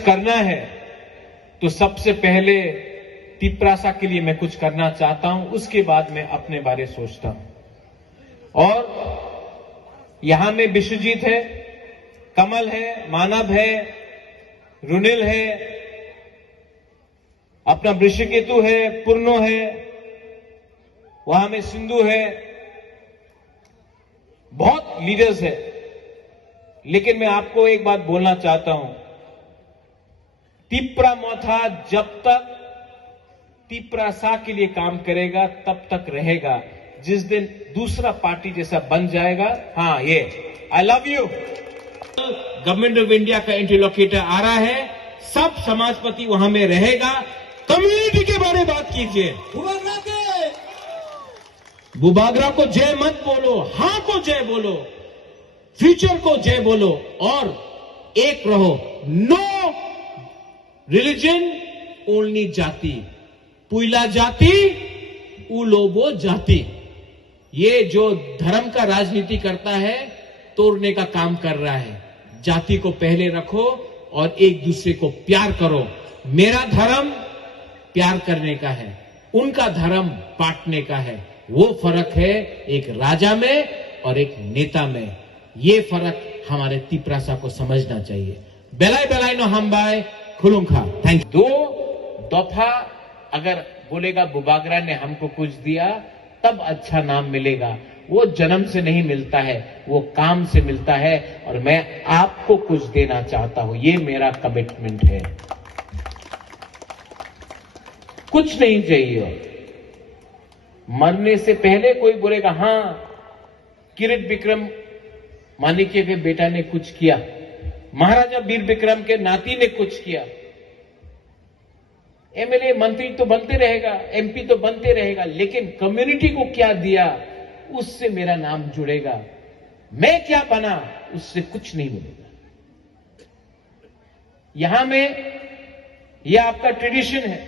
करना है तो सबसे पहले तिपरासा के लिए मैं कुछ करना चाहता हूं, उसके बाद मैं अपने बारे सोचता हूं। और यहां में विश्वजीत है, कमल है, मानव है, रुनिल है, अपना वृषकेतु है, पूर्णो है, वहां में सिंधु है, बहुत लीडर्स है। लेकिन मैं आपको एक बात बोलना चाहता हूं, तिपरा मोथा जब तक तिपरासा के लिए काम करेगा तब तक रहेगा। जिस दिन दूसरा पार्टी जैसा बन जाएगा, हाँ ये I love you, government of India का इंटरलोकेटर आ रहा है, सब समाजपति वहां में रहेगा। कम्युनिटी के बारे में बात कीजिए, बुबागरा को जय मत बोलो, हां को जय बोलो, फ्यूचर को जय बोलो और एक रहो। नो रिलीजन ओनली जाति, पुइला जाति उलोबो जाति। ये जो धर्म का राजनीति करता है तोड़ने का काम कर रहा है। जाति को पहले रखो और एक दूसरे को प्यार करो। मेरा धर्म प्यार करने का है, उनका धर्म बांटने का है। वो फर्क है एक राजा में और एक नेता में। ये फर्क हमारे तिपरासा को समझना चाहिए। बेलाई बेलाई नो हम बाय खुलूंखा। Thank you. 2 दफा अगर बोलेगा बुबागरा ने हमको कुछ दिया तब अच्छा नाम मिलेगा। वो जन्म से नहीं मिलता है, वो काम से मिलता है। और मैं आपको कुछ देना चाहता हूं, ये मेरा कमिटमेंट है। कुछ नहीं चाहिए। मरने से पहले कोई बोलेगा हां किरीट विक्रम माणिक्य के बेटा ने कुछ किया, महाराजा वीर विक्रम के नाती ने कुछ किया। एमएलए मंत्री तो बनते रहेगा, एमपी तो बनते रहेगा, लेकिन कम्युनिटी को क्या दिया उससे मेरा नाम जुड़ेगा। मैं क्या बना उससे कुछ नहीं मिलेगा। यहां में यह आपका ट्रेडिशन है।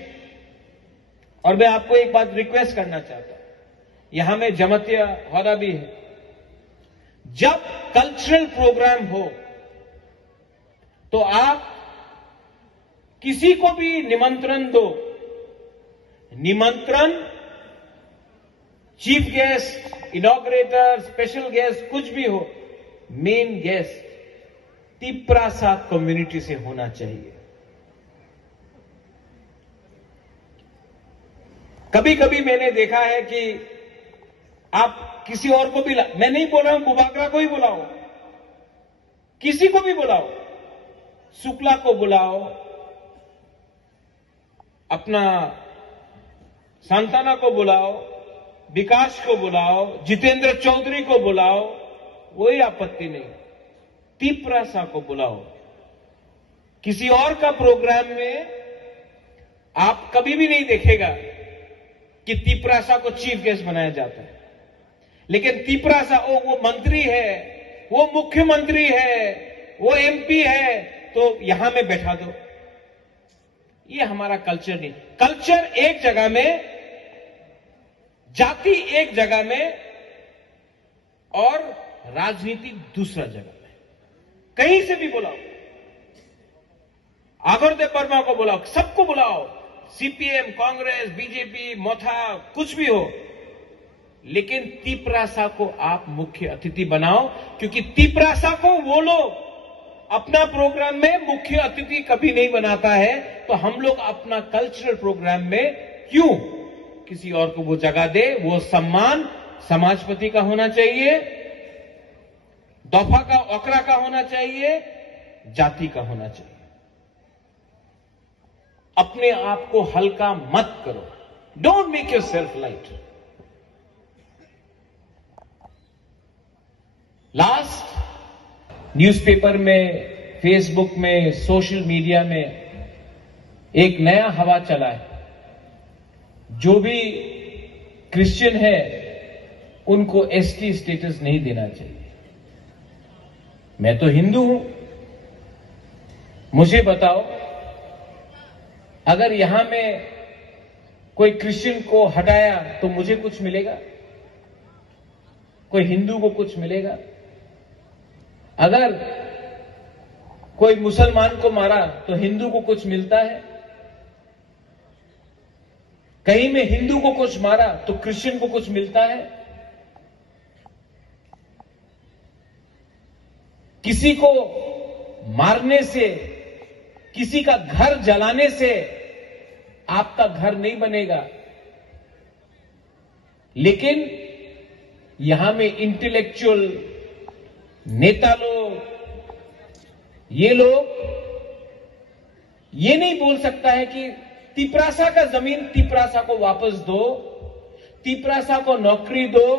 और मैं आपको एक बात रिक्वेस्ट करना चाहता हूं, यहां में जमतिया होदा भी है। जब कल्चरल प्रोग्राम हो तो आप किसी को भी निमंत्रण दो। निमंत्रण चीफ गेस्ट, इनॉग्रेटर, स्पेशल गेस्ट कुछ भी हो, मेन गेस्ट तिपरासा कम्युनिटी से होना चाहिए। कभी कभी मैंने देखा है कि आप किसी और को भी मैं नहीं बोल रहा हूं बुबागरा को ही बुलाओ, किसी को भी बुलाओ, शुक्ला को बुलाओ, अपना सांताना को बुलाओ, विकास को बुलाओ, जितेंद्र चौधरी को बुलाओ, कोई आपत्ति नहीं। तिपरासा को बुलाओ। किसी और का प्रोग्राम में आप कभी भी नहीं देखेगा कि तिपरासा को चीफ गेस्ट बनाया जाता है। लेकिन तिपरासा वो मंत्री है, वो मुख्यमंत्री है, वो एमपी है, तो यहां में बैठा दो। ये हमारा कल्चर नहीं। कल्चर एक जगह में, जाति एक जगह में और राजनीति दूसरा जगह में। कहीं से भी बुलाओ, आगरदेव वर्मा को बुलाओ, सबको बुलाओ, सीपीएम, कांग्रेस, बीजेपी, मोथा, कुछ भी हो, लेकिन तिपरासा को आप मुख्य अतिथि बनाओ। क्योंकि तिपरासा को वो लोग अपना प्रोग्राम में मुख्य अतिथि कभी नहीं बनाता है, तो हम लोग अपना कल्चरल प्रोग्राम में क्यों किसी और को वो जगह दे, वो सम्मान समाजपति का होना चाहिए, दफा का ओकरा का होना चाहिए, जाति का होना चाहिए। अपने आप को हल्का मत करो। Don't make yourself light. Last, newspaper में, फेसबुक में, सोशल मीडिया में एक नया हवा चला है। जो भी क्रिश्चियन है उनको एसटी स्टेटस नहीं देना चाहिए। मैं तो हिंदू हूं, मुझे बताओ, अगर यहां में कोई क्रिश्चियन को हटाया तो मुझे कुछ मिलेगा? कोई हिंदू को कुछ मिलेगा? अगर कोई मुसलमान को मारा तो हिंदू को कुछ मिलता है? कहीं में हिंदू को कुछ मारा तो क्रिश्चियन को कुछ मिलता है? किसी को मारने से, किसी का घर जलाने से आपका घर नहीं बनेगा। लेकिन यहां में इंटेलेक्चुअल नेता लोग, ये लोग ये नहीं बोल सकता है कि तिपरासा का जमीन तिपरासा को वापस दो, तिपरासा को नौकरी दो,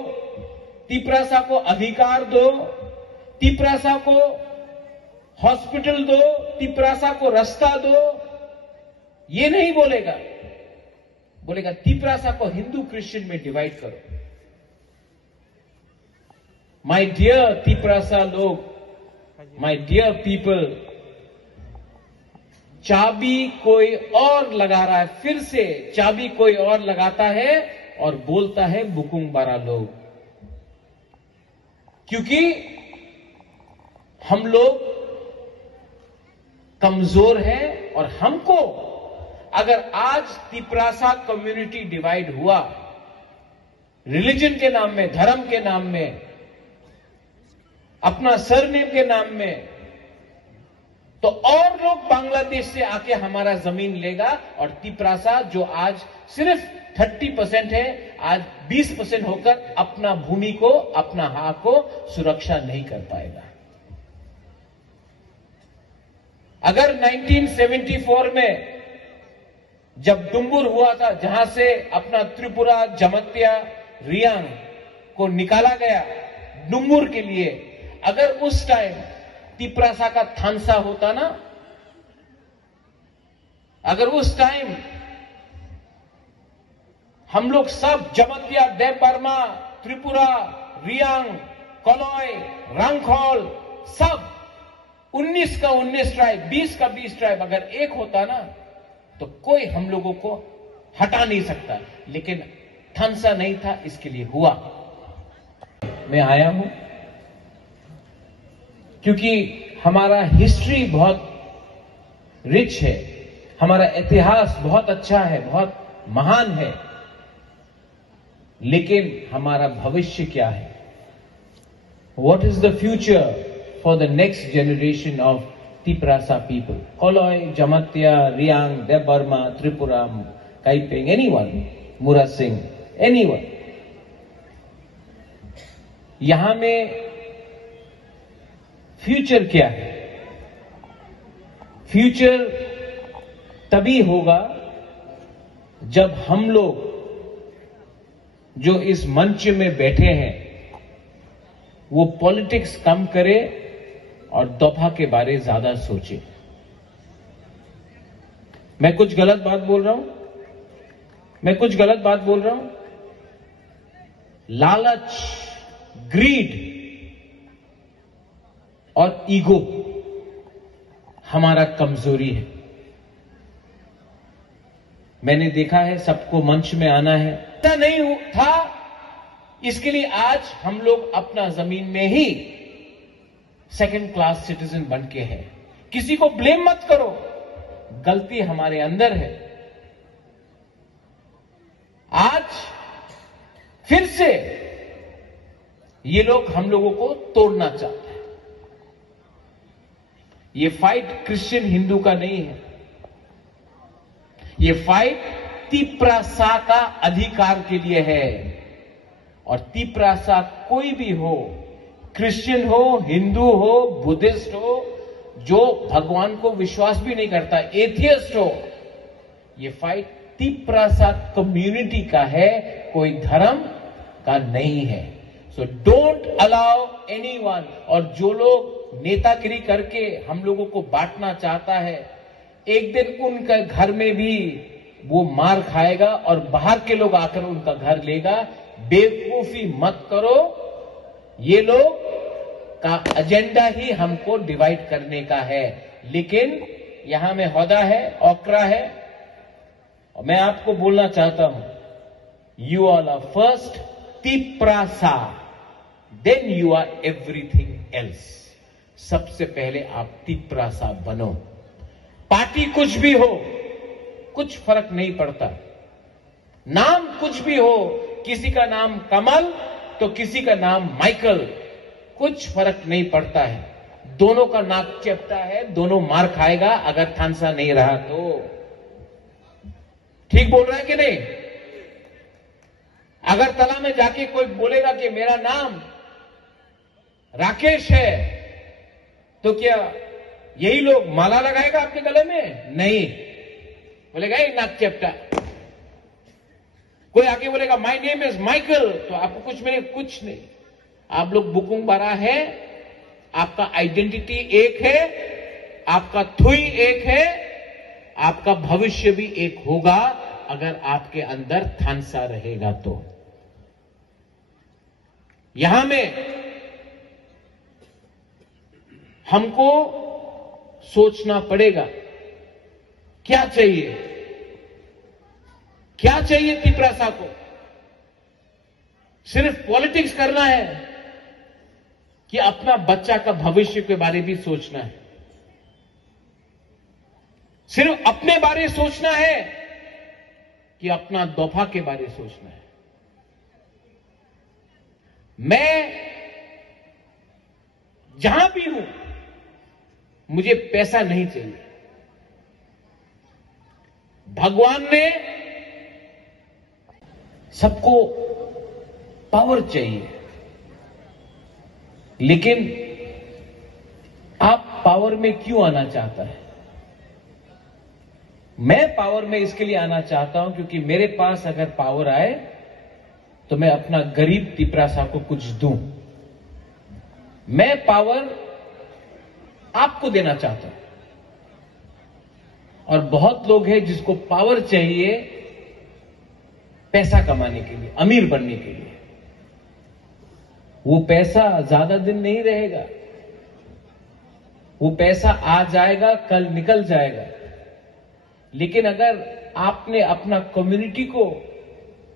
तिपरासा को अधिकार दो, तिपरासा को हॉस्पिटल दो, तिपरासा को रास्ता दो। ये नहीं बोलेगा। बोलेगा तिपरासा को हिंदू क्रिश्चियन में डिवाइड करो। माय डियर तिपरासा लोग, माय डियर पीपल, चाबी कोई और लगा रहा है। फिर से चाबी कोई और लगाता है और बोलता है बुकुंग बारा लोग। क्योंकि हम लोग कमजोर हैं और हमको अगर आज तिपरासा कम्युनिटी डिवाइड हुआ रिलीजन के नाम में, धर्म के नाम में, अपना सरनेम के नाम में, तो और लोग बांग्लादेश से आके हमारा जमीन लेगा और तिपरासा जो आज सिर्फ 30% है, आज 20% होकर अपना भूमि को, अपना हक को सुरक्षा नहीं कर पाएगा। अगर 1974 में जब डुम्बुर हुआ था, जहां से अपना त्रिपुरा, जमत्या, रियांग को निकाला गया डुम्बुर के लिए, अगर उस टाइम तिपरासा का थानसा होता ना, अगर उस टाइम हम लोग सब जमत्या, देव बर्मा, त्रिपुरा, रियांग, कलॉय, रंगखोल, सब 19 का 19 ट्राइब, 20 का 20 ट्राइब अगर एक होता ना, तो कोई हम लोगों को हटा नहीं सकता। लेकिन थानसा नहीं था, इसके लिए हुआ। मैं आया हूं क्योंकि हमारा हिस्ट्री बहुत रिच है, हमारा इतिहास बहुत अच्छा है, बहुत महान है। लेकिन हमारा भविष्य क्या है? What is the future for the next generation of Tiprasa people? Koloy, Jamatya, Riang, Dev Burma, Tripura, Kaiping, anyone, Mura Singh, anyone. यहां में फ्यूचर क्या है? फ्यूचर तभी होगा जब हम लोग जो इस मंच में बैठे हैं वो पॉलिटिक्स कम करे और दफा के बारे ज्यादा सोचे। मैं कुछ गलत बात बोल रहा हूं? मैं कुछ गलत बात बोल रहा हूं? लालच, ग्रीड और ईगो हमारा कमजोरी है। मैंने देखा है सबको मंच में आना है, ऐसा नहीं था। इसके लिए आज हम लोग अपना जमीन में ही सेकंड क्लास सिटीजन बन के हैं। किसी को ब्लेम मत करो, गलती हमारे अंदर है। आज फिर से ये लोग हम लोगों को तोड़ना चाहते हैं। ये फाइट क्रिश्चियन हिंदू का नहीं है, ये फाइट तिपरासा का अधिकार के लिए है। और तिपरासा कोई भी हो, क्रिश्चियन हो, हिंदू हो, बुद्धिस्ट हो, जो भगवान को विश्वास भी नहीं करता, एथियस्ट हो, ये फाइट तिपरासा कम्युनिटी का है, कोई धर्म का नहीं है। So don't allow anyone. और जो लोग नेतागिरी करके हम लोगों को बांटना चाहता है, एक दिन उनका घर में भी वो मार खाएगा और बाहर के लोग आकर उनका घर लेगा। बेवकूफी मत करो। ये लोग का एजेंडा ही हमको डिवाइड करने का है। लेकिन यहां में होदा है, ओकरा है, और मैं आपको बोलना चाहता हूं, you all are first Tiprasa, then you are everything else. सबसे पहले आप तिपरासा बनो। पार्टी कुछ भी हो, कुछ फर्क नहीं पड़ता। नाम कुछ भी हो, किसी का नाम कमल तो किसी का नाम माइकल, कुछ फर्क नहीं पड़ता है। दोनों का नाक चपटा है, दोनों मार खाएगा अगर थानसा नहीं रहा तो। ठीक बोल रहा है कि नहीं? अगर तला में जाके कोई बोलेगा कि मेरा नाम राकेश है, तो क्या यही लोग माला लगाएगा आपके गले में? नहीं, बोलेगा ये नाक चपटा। कोई आगे बोलेगा माय नेम इज माइकल, तो आपको कुछ मिले? कुछ नहीं। आप लोग बुकुंग बारा है, आपका आइडेंटिटी एक है, आपका थुई एक है, आपका भविष्य भी एक होगा अगर आपके अंदर थानसा रहेगा तो। यहां में हमको सोचना पड़ेगा क्या चाहिए, क्या चाहिए तिपरासा को। सिर्फ पॉलिटिक्स करना है कि अपना बच्चा का भविष्य के बारे भी सोचना है? सिर्फ अपने बारे सोचना है कि अपना दोफा के बारे सोचना है? मैं जहां भी हूं, मुझे पैसा नहीं चाहिए। भगवान ने सबको पावर चाहिए, लेकिन आप पावर में क्यों आना चाहता है? मैं पावर में इसके लिए आना चाहता हूं क्योंकि मेरे पास अगर पावर आए तो मैं अपना गरीब तिपरासा को कुछ दूं। मैं पावर आपको देना चाहता हूं। और बहुत लोग हैं जिसको पावर चाहिए पैसा कमाने के लिए, अमीर बनने के लिए। वो पैसा ज्यादा दिन नहीं रहेगा, वो पैसा आ जाएगा, कल निकल जाएगा। लेकिन अगर आपने अपना कम्युनिटी को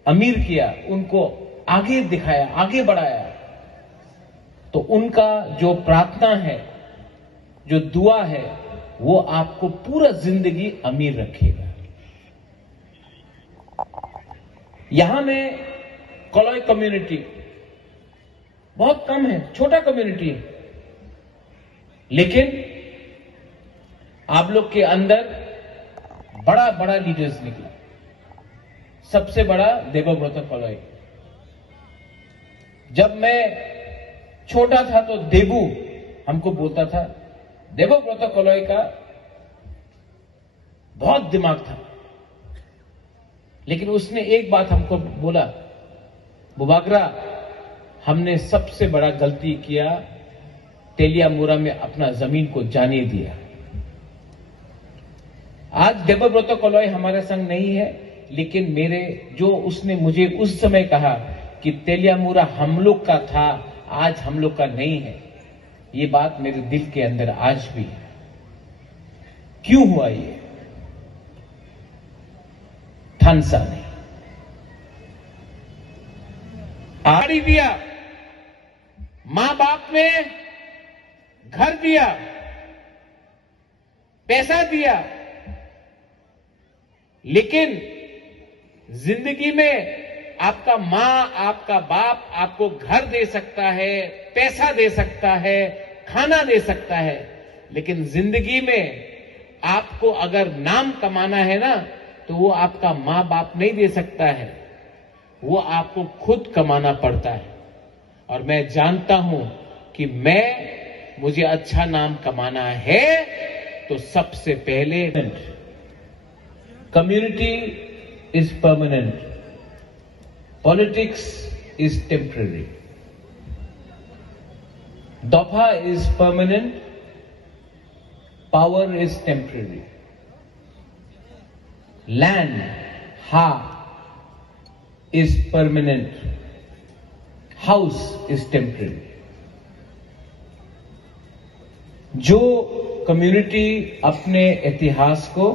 अमीर किया, उनको आगे दिखाया, आगे बढ़ाया, तो उनका जो प्रार्थना है, जो दुआ है, वो आपको पूरा जिंदगी अमीर रखेगा। यहां में कोलोई कम्युनिटी बहुत कम है, छोटा कम्युनिटी है, लेकिन आप लोग के अंदर बड़ा बड़ा लीडर्स निकला। सबसे बड़ा देवव्रत कोलोई। जब मैं छोटा था तो देबू हमको बोलता था, देवव्रत कोलोई का बहुत दिमाग था, लेकिन उसने एक बात हमको बोला, बुबागरा, हमने सबसे बड़ा गलती किया, तेलियामुरा में अपना जमीन को जाने दिया। आज देवव्रत कोलोई हमारे संग नहीं है, लेकिन मेरे जो उसने मुझे उस समय कहा कि तेलियामुरा हम लोग का था, आज हम लोग का नहीं है, ये बात मेरे दिल के अंदर आज भी है। क्यों हुआ ये? थानसा ने आड़ी दिया, मां बाप ने घर दिया, पैसा दिया, लेकिन जिंदगी में आपका मां, आपका बाप आपको घर दे सकता है, पैसा दे सकता है, खाना दे सकता है, लेकिन जिंदगी में आपको अगर नाम कमाना है ना, तो वो आपका मां बाप नहीं दे सकता है, वो आपको खुद कमाना पड़ता है। और मैं जानता हूं कि मुझे अच्छा नाम कमाना है तो सबसे पहले community is permanent, politics is temporary, दफा is permanent, power is temporary, land हा is permanent, house is temporary. जो कम्युनिटी अपने इतिहास को,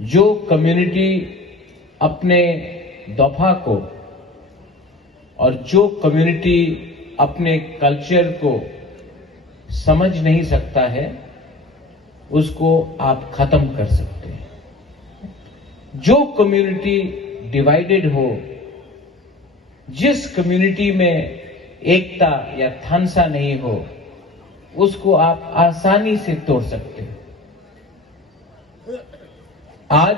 जो कम्युनिटी अपने दफा को और जो कम्युनिटी अपने कल्चर को समझ नहीं सकता है, उसको आप खत्म कर सकते हैं। जो कम्युनिटी डिवाइडेड हो, जिस कम्युनिटी में एकता या थानसा नहीं हो, उसको आप आसानी से तोड़ सकते हैं। आज